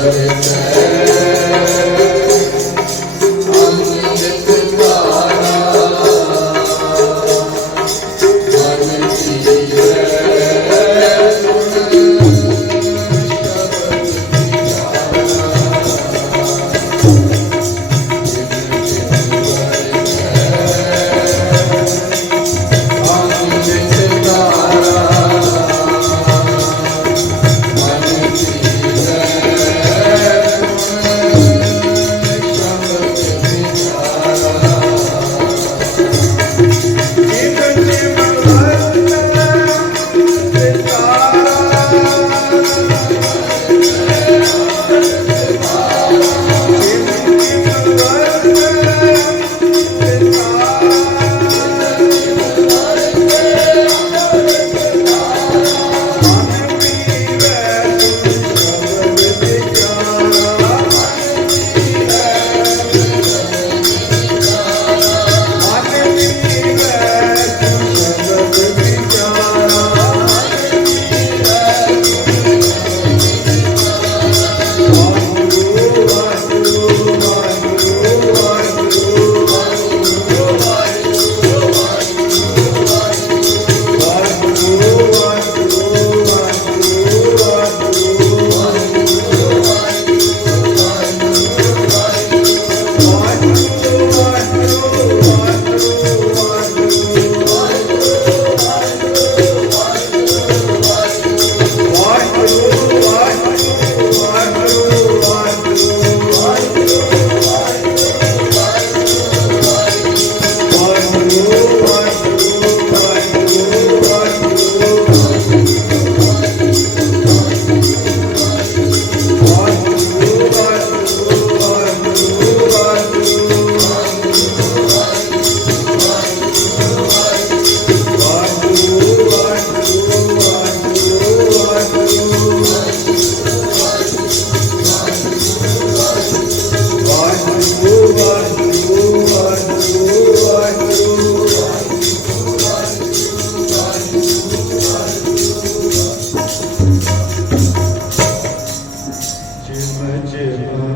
Deus. 很简